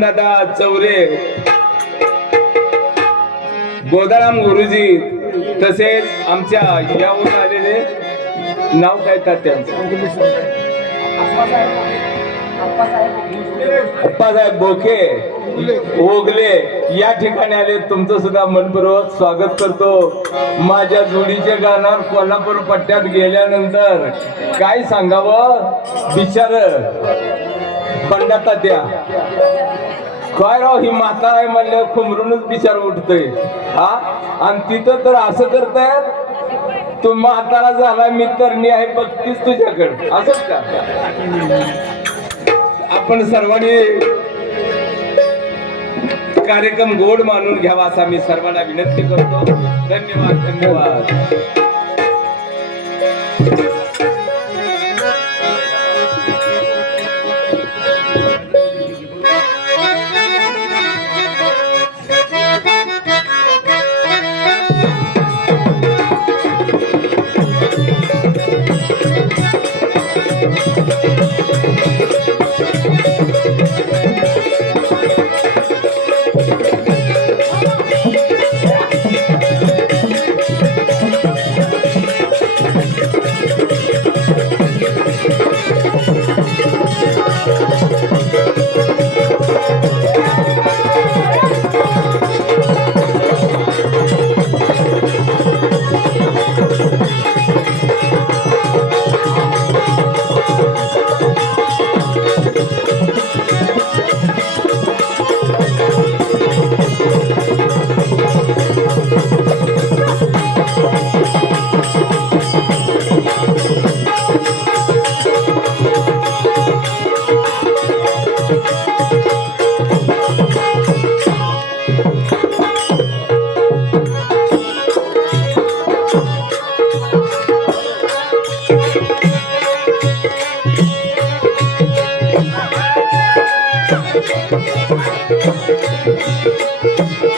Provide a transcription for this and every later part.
दादा चौरे. गोदाराम गुरुजी तसेच आमच्या याहून आलेले नाव काय तात्यांचं अप्पासाहेब बोखे ओगले या ठिकाणी आले. तुमचं सुद्धा मनपूर्वक स्वागत करतो. माझ्या जोडीचे गाणार कोल्हापूर पट्ट्यात गेल्यानंतर काय सांगावं? बिचार. बंडा त्या काय राव ही माता आहे म्हणल्यावर खुमरूनच बिचार उठतोय. हा? आणि तिथं तर असं करतायत तू म्हातारा झाला मी तर मी आहे बघतीस तुझ्याकडे. असंच का? आपण सर्वांनी कार्यक्रम गोड मानून घ्यावा असा मी सर्वांना विनंती करतो. धन्यवाद धन्यवाद. Thank you.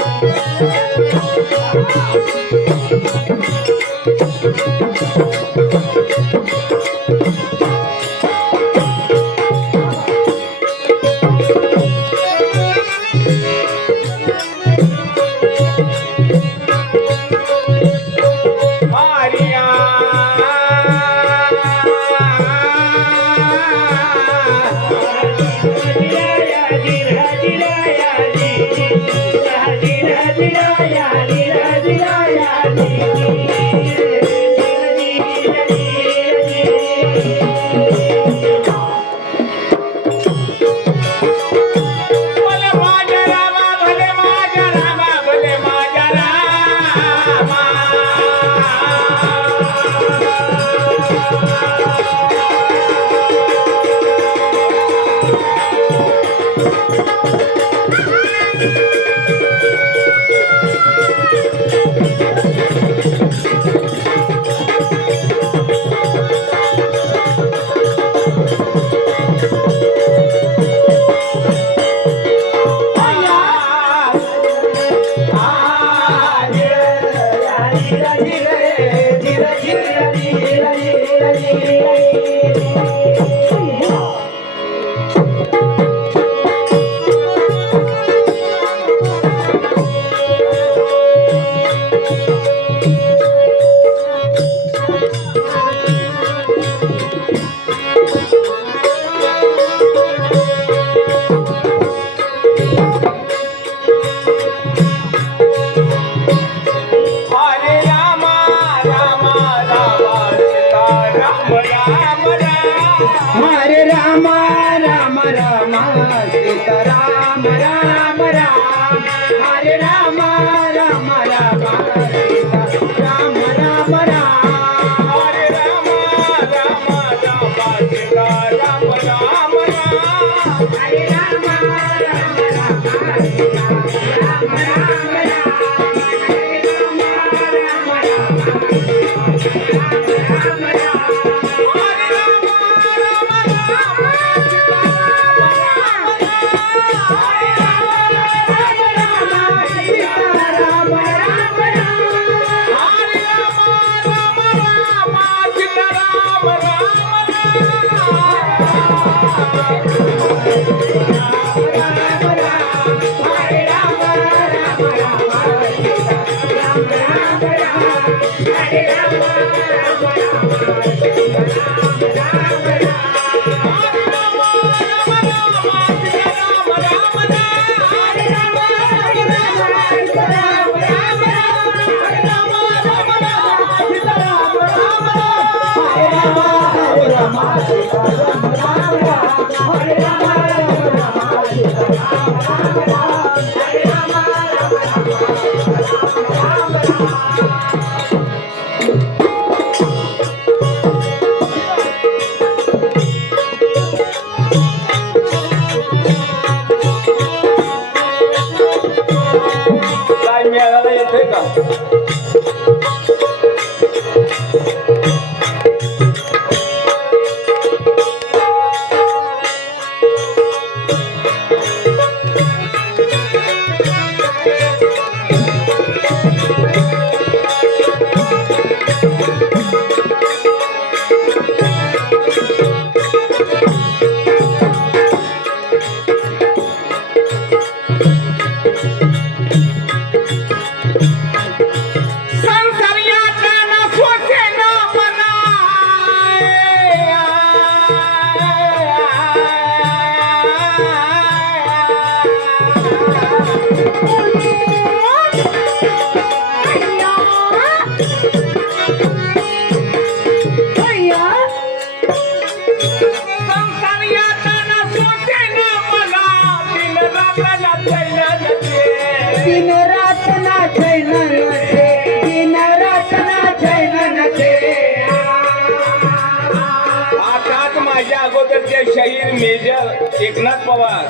शहीर मेजर एकनाथ पवार.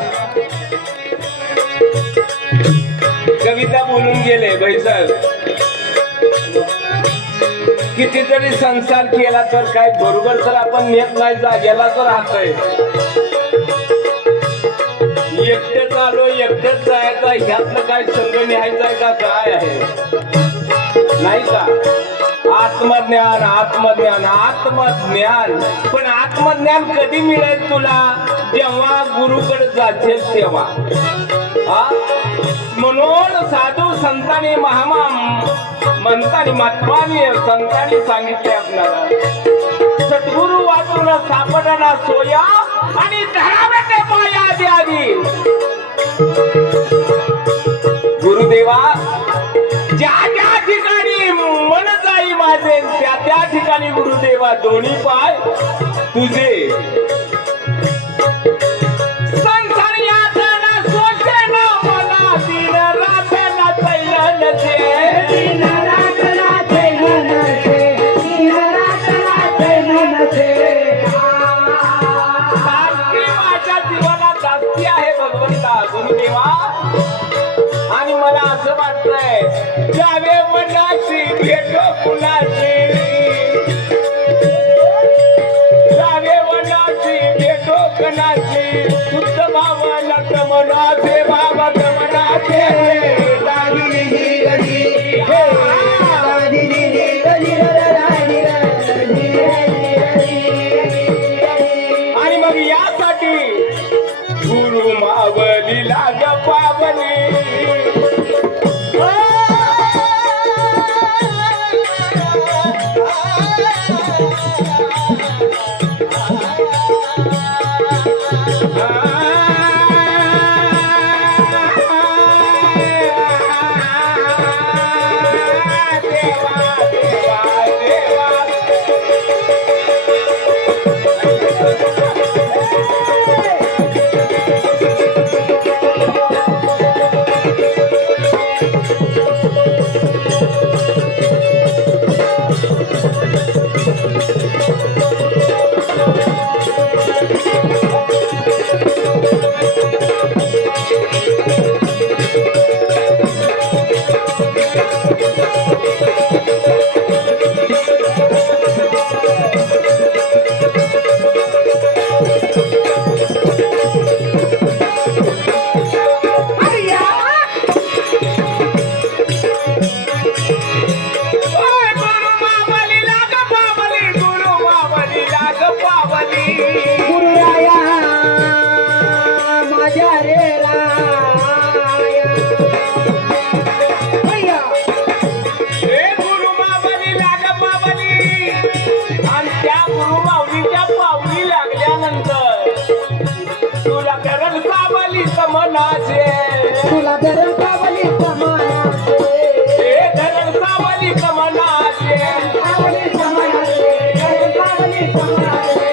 कविता बोलून गेले बैसर कितीतरी संसार केला तर काय बरोबर तर आपण नेत नाही जागेला तर राहतोय. आलो एकटेच जायचं ह्यातलं काय संघ न्यायचंय का? काय आहे? नाही का? आत्मज्ञान आत्मज्ञान आत्मज्ञान. पण आत्मज्ञान कधी मिळेल तुला? जेव्हा गुरुकडे जाशील तेव्हा. म्हणून साधू संतांनी महामा म्हणतानी महात्मानी संतांनी सांगितले आपल्याला. सद्गुरु वाचून सापडणार सोया आणि धरावे ते माया द्यावी गुरुदेवा ज्या ज्या ठिकाणी मन जाई माझे त्या त्या ठिकाणी गुरुदेवा दोन्ही पाय तुझे. देवा. आणि मला असं वाटतंय जावे मनाशी भेटो कुणाची जावे मनाची भेटो कणाची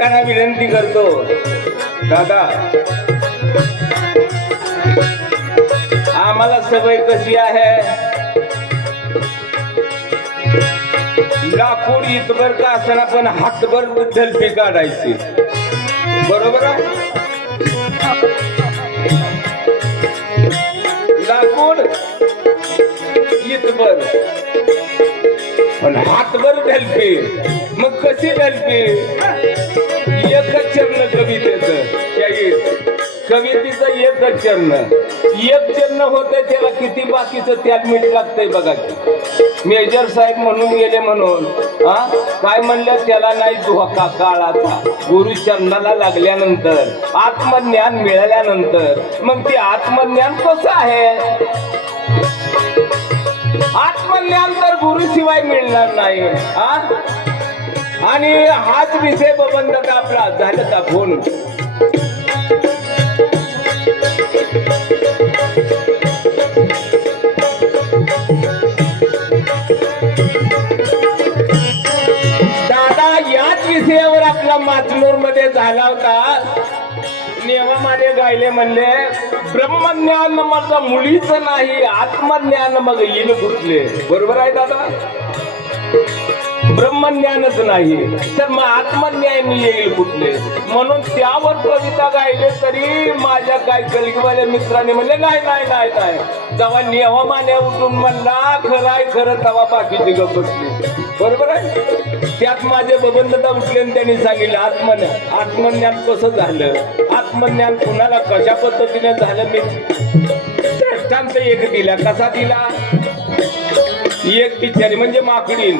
संयोजकांना विनंती करतो. दादा आम्हाला सवय कशी आहे? लाकूड इतभर का असताना पण हातभर झलपी काढायची. बरोबर आहे? लाकूड इतभर. पण हातभर झेलपी मग कशी ढलपी एकच चरण कवितेचं. त्याही कवितेचं एकच चरण. एक चरण होत त्याला किती बाकीचं त्यात मीठ लागतंय बघा की. मेजर साहेब म्हणून गेले म्हणून हा? काय म्हणलं? त्याला नाही धोका काळाचा. गुरु चरणाला लागल्यानंतर आत्मज्ञान मिळाल्यानंतर. मग ते आत्मज्ञान कसं आहे? आत्मज्ञान तर गुरुशिवाय मिळणार नाही. हा? आणि हाच विषय बबंदत आपला झालं का फोन दादा याच विषयावर आपला माचलोरमध्ये झाला होता. नेवामाने गायले म्हणले ब्रह्मज्ञान मग मुलीच नाही आत्मज्ञान मग येईल कुठले बरोबर आहे दादा? ब्रह्मज्ञानच नाही. तर मग आत्मज्ञान येईल कुठले? म्हणून त्यावर कविता गायले तरी माझ्या काय कलगीवाल्या मित्राने म्हणले नाही नाही नाही नाही. जेव्हा नियमाने उठून म्हणला खरं आहे खरं तेव्हा बाकीची गप बसली. बरोबर आहे? त्यात माझे बबंधता उठले आणि त्यांनी सांगितलं आत्मज्ञान आत्मज्ञान कसं झालं? आत्मज्ञान कुणाला कशा पद्धतीने झालं? मी दृष्टांत एक दिला. कसा दिला? एक बिचारी म्हणजे माकडी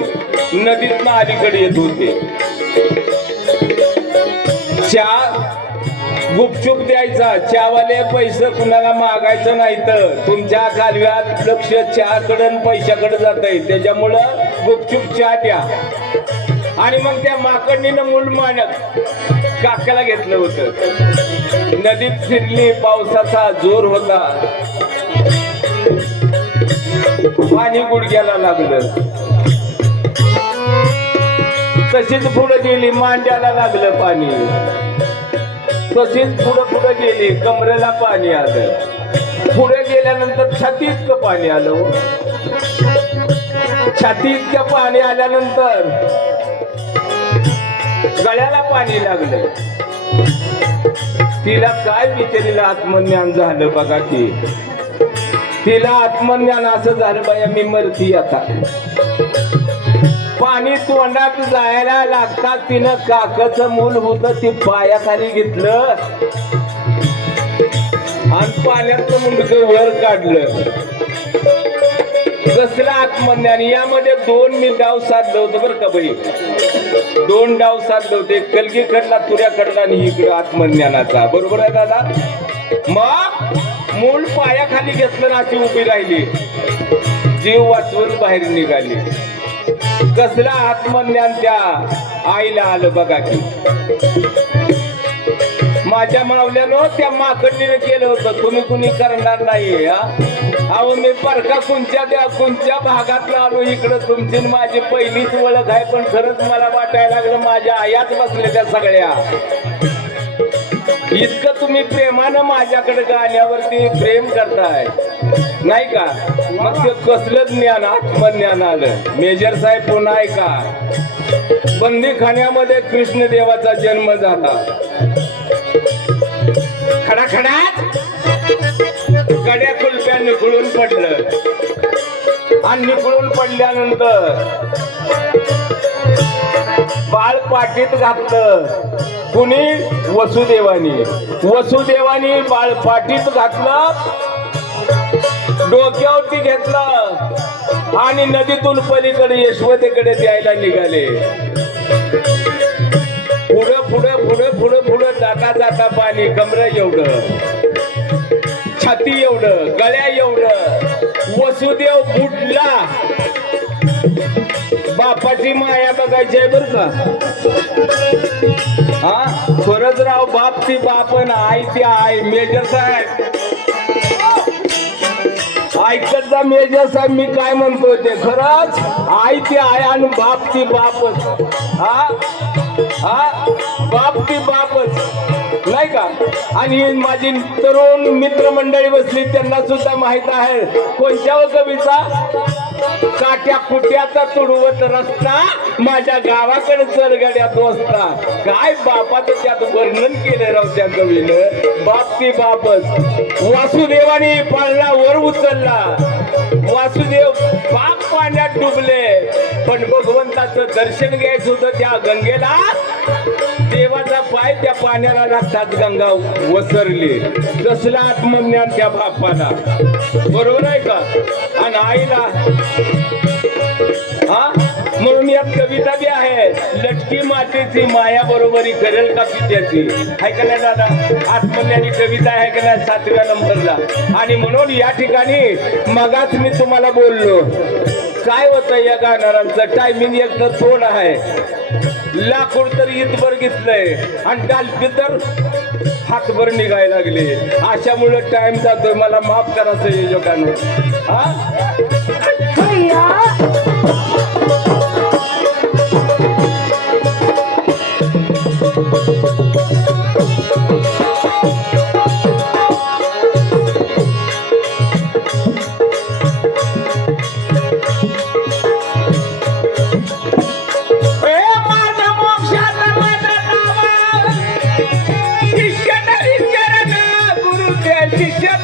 नदीत अलीकडे येत होते. चहा गुपचूप द्यायचा. चहावाले पैसे कुणाला मागायचं नाही तर तुमच्या कालव्यात लक्ष चहाकडे पैशाकडे जात आहे. त्याच्यामुळं गुपचूप चहा द्या. आणि मग त्या माकडणीनं मूल मानक काकाला घेतलं होतं. नदीत फिरली पावसाचा जोर होता. पाणी गुडघ्याला लागलं. तशीच पुढे गेली मांड्याला लागलं पाणी. तशीच पुढं पुढे गेली कमरेला पाणी आलं. पुढे गेल्यानंतर छाती इतकं पाणी आलं हो. छाती इतकं पाणी आल्यानंतर गळ्याला पाणी लागलं. तिला काय बिचारीला आत्मज्ञान झालं बघा की. तिला आत्मज्ञान असं झालं बाया मी मरती आता. पाणी तोंडात जायला लागतात तिनं काकाचं मूल होत ती पायाखाली घेतलं. आणि पाण्याचं मुलग वर काढलं. कसलं आत्मज्ञान? यामध्ये दोन मी डाव साधलं होतं बरं का बाई. दोन डाव साधले होते. कलगीकडला तुऱ्याकडला आणि इकडं आत्मज्ञानाचा. बरोबर आहे दादा? मग? मूळ पायाखाली घेतलं ना अशी उभी राहिली. जीव वाचवून बाहेर निघाली. कसलं आत्मज्ञान त्या आईला आलं बघा की. माझ्या मावल्यानं त्या माकडणीने केलं होतं. तुम्ही कुणी करणार नाही अहो मी परका कुणच्या त्या कोणत्या भागातला आलो इकडं. तुमची माझी पहिलीच ओळख आहे पण खरंच मला वाटायला लागलं माझ्या आयात बसल्या त्या सगळ्या. इतकं तुम्ही प्रेमानं माझ्याकडे गाण्यावरती प्रेम करताय. नाही का? मग ते कसलं ज्ञान आत्मज्ञान आलं? मेजर साहेब पुन्हा ऐका. बंदी खाण्यामध्ये कृष्णदेवाचा जन्म झाला. खडाखडात कड्या कुलप्या निखळून पडलं. आणि निखळून पडल्यानंतर बाळ पाठीत घातलं. कुणी? वसुदेवानी. वसुदेवानी बाळ पाठीत घातलं. डोक्यावरती घेतलं. आणि नदीतून पलीकडे यशवतेकडे द्यायला निघाले. पुढं पुढं पुढं पुढं पुढं जाता जाता पाणी कमर एवढं. छाती एवढं गळ्या एवढं. वसुदेव बुडला. बापाची माया बघायची आहे बर का? हा? खरंच राव बाप ती बाप आई ती आई मेजर साहेब. ऐकत जा मेजर साहेब मी काय म्हणतो ते खरंच? आई ती आहे आणि बाप ती बापच. हा? हा? बाप ती बापच. नाही का? आणि माझी तरुण मित्रमंडळी बसली त्यांना सुद्धा माहीत आहे. कोणत्या व कविता? काट्या कुट्याचा तुडवत रस्ता माझ्या गावाकडे चरगड्या दोस्ता काय बापाचं त्यात वर्णन केलं राव त्या कवीनं? बाप ती बापच. वासुदेवाने पाळला वर उचलला. वासुदेव पाक पाण्यात डुबले. पण भगवंताचं दर्शन घ्यायचं होतं त्या गंगेला. देवाचा पाय त्या पाण्याला लागतात गंगा वसरली कसलं आत्मज्ञान त्या बापाला बरोबर आहे का? आणि आईला. हा? म्हणून यात कविता बी आहे लटकी मातेची माया बरोबरी करेल का पित्याची? आहे का नाही दादा? आत्मज्ञानी कविता आहे का नाही सातव्या नंबरला? आणि म्हणून या ठिकाणी मगाच मी तुम्हाला बोललो. काय होतं या गाणारांचं? टायमिंग एक तर थोडं आहे. लाकूड तर इथभर घेतलंय आणि डालपी तर हातभर निघायला लागले. अशामुळे टाइम जातोय. मला माफ करा योजकांवर हा? गुरु ते शिष्य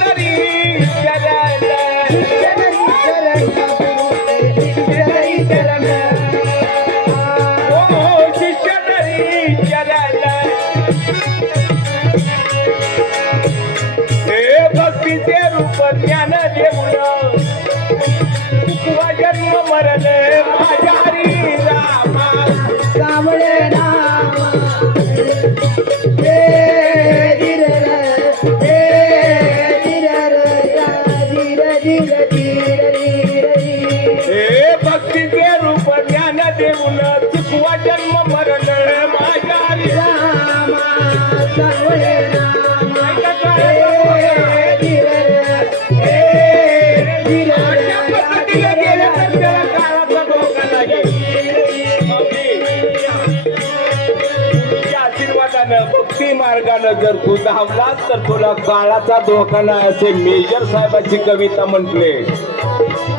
भक्ती मार्गानं जर तू धावलास तर तुला काळाचा धोका नाही असे मेजर साहेबांची कविता म्हटले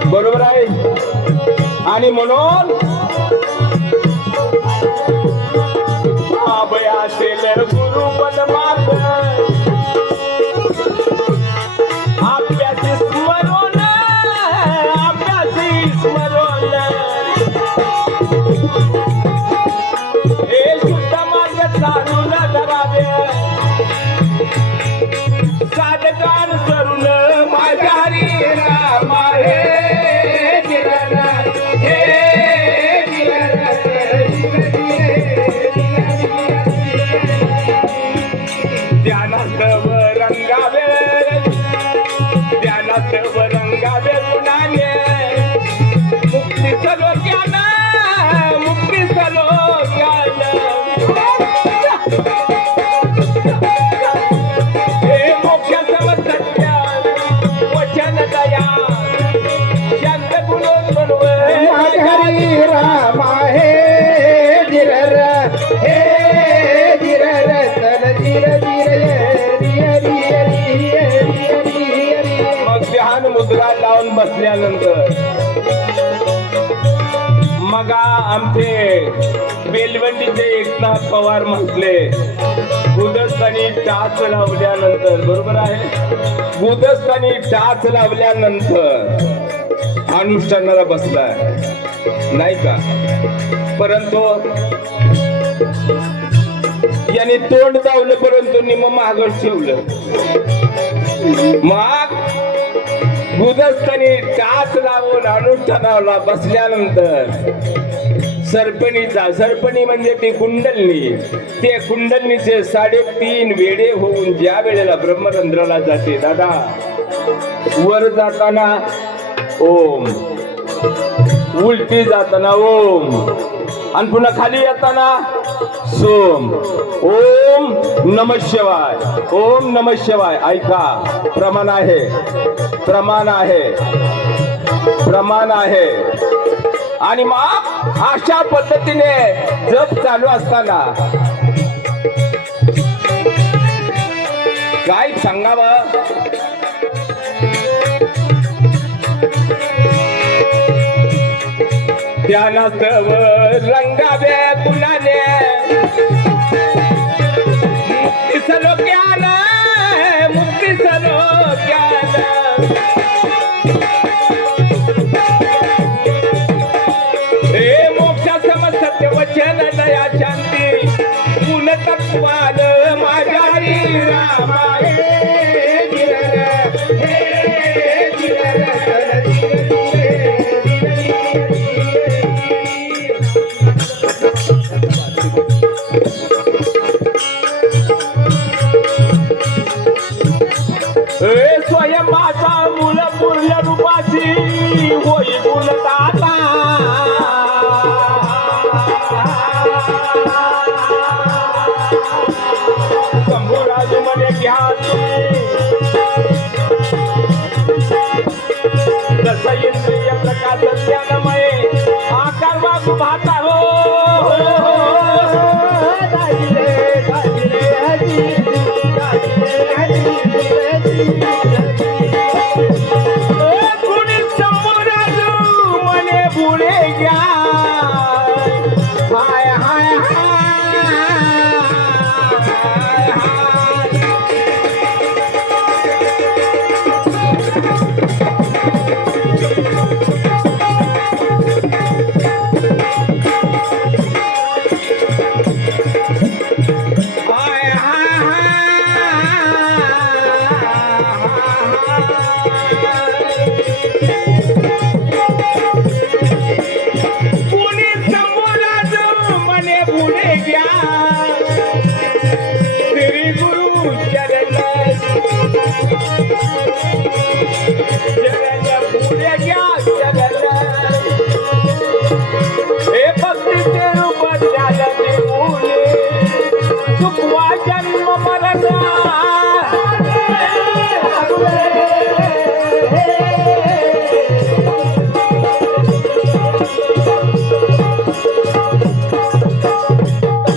बरोबर आहे आणि म्हणून गुरु पदमात ध्यान लावून बसल्यानंतर मगा आमचे बेलवंडीचे एकनाथ पवार म्हटले गुदस्थानी टाच लावल्यानंतर बरोबर आहे? गुदस्थानी टाच लावल्यानंतर अनुष्ठानाला बसलाय. नाही का? परंतु याने तोंड दावलं परंतु निम मागच ठेवलं. मग गुदस्थानी टाच लावून अनुष्ठानाला बसल्यानंतर सरपणीचा सरपणी म्हणजे ती कुंडलनी. ते कुंडलनीचे साडेतीन वेडे होऊन ज्या वेळेला ब्रह्मरंध्राला जाते दादा वर जाताना ओम उलटी जाताना ओम आणि पुन्हा खाली येताना सोम। ओम नम शिवाय। ओम नम शिवाय। ऐका प्रमाण आहे। प्रमाण आहे। प्रमाण आहे। आणि मग अशा पद्धतीने जप चालू असताना काय सांगावं? ध्यानास्तव रंगावे कुणाने Thank you.